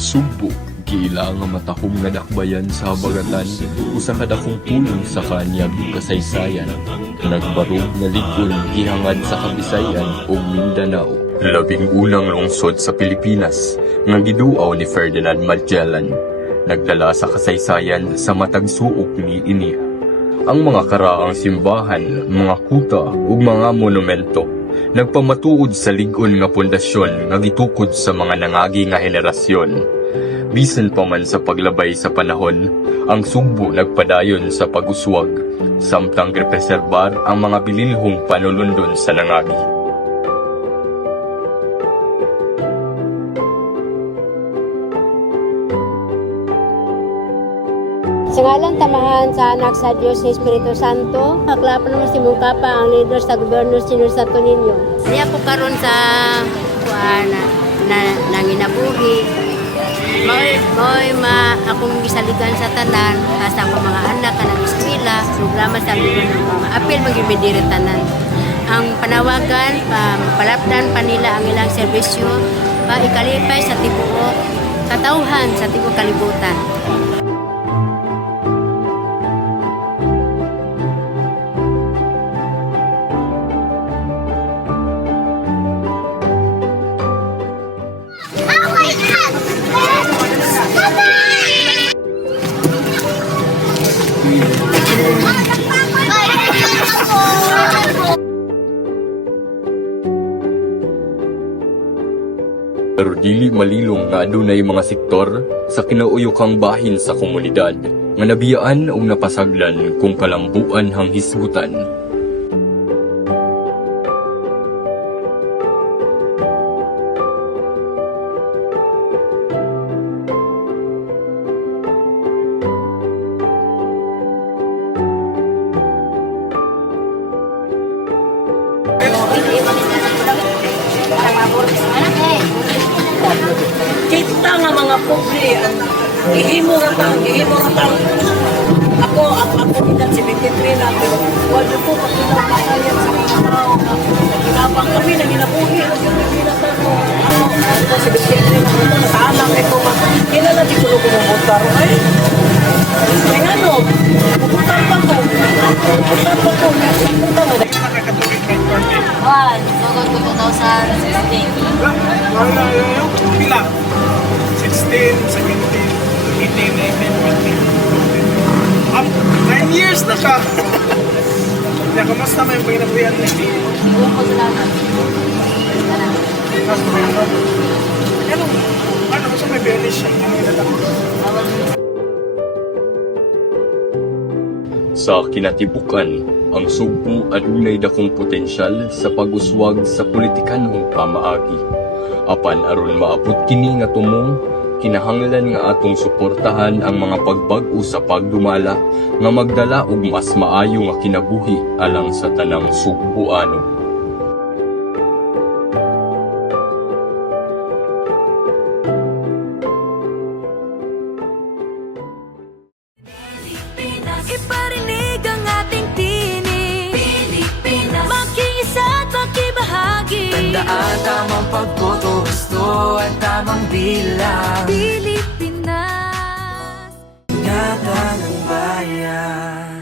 Sugbo, giila nga matahom nga dakbayan sa habagatan usa ka dakong pulong sa kanyang kasaysayan. Nagbarog nga ligon gihangad sa Kabisayan ug Mindanao. Labing unang lungsod sa Pilipinas nga giduaw ni Ferdinand Magellan. Nagdala sa kasaysayan sa matag suok niini. Ang mga karaang simbahan, mga kuta ug mga monumento nagpamatuod sa lig-on nga pundasyon nga gitukod sa mga nangagi nga henerasyon. Bisan pa man sa paglabay sa panahon, ang Sugbo nagpadayon sa pag-uswag, samtang represerbar ang mga bilinhong panulundon sa nangagi. Sa ngalan tamahan sa anak sa Diyos sa Espiritu Santo, haklapan mo si Mungkapa ang leader sa gobyerno Senyor Santo Niño. Niya po karon sa nanginabuhi. Akong gisaligan sa tanan, hasta ko mga anak ka ng eskwela, programa sa libro ng mga apel, magibidiri tanan. Ang panawagan, palapdan pa nila ang ilang serbisyo, ikalipay sa tibuok, katauhan sa tibuok kalibutan. Pero dili malilong nga adunay mga sektor sa kinauyokang bahin sa komunidad nga nabiyaan o napasaglan kung kalambuan hang hisgutan. Kita nga mga pobre, ihimo nga tang. Ako edad 73 na, pero wala po pakilapasayan sa mga tao. Ginabang kami na ginabuhi, ako 73 na ito, nasaalang ito, kinala di ko kumubutar. Ay nga no, puputar pa ko. Sugod ko 2016. Pila? 16, 17, 18, 19, 20. 9 years na ka! Kaya kamusta mo yung paginabuyan na hindi? Buong ko salamat. Ano gusto may benish siya? Ano yung lalaki? Sa kinatibukan, ang Sugbo adunay dakong potensyal sa pag-uswag sa politikanhong pamaagi. Apan aron maabot kini nga tumong, kinahanglan nga atong suportahan ang mga pagbag-o sa pagdumala nga magdala og mas maayo nga kinabuhi alang sa tanang Sugboano. Iparinig ang ating tinig, Pilipinas. Makiisa at makibahagi. Tandaan tamang pagboto, gusto at tamang bilang. Pilipinas. Ingatan ng bayan.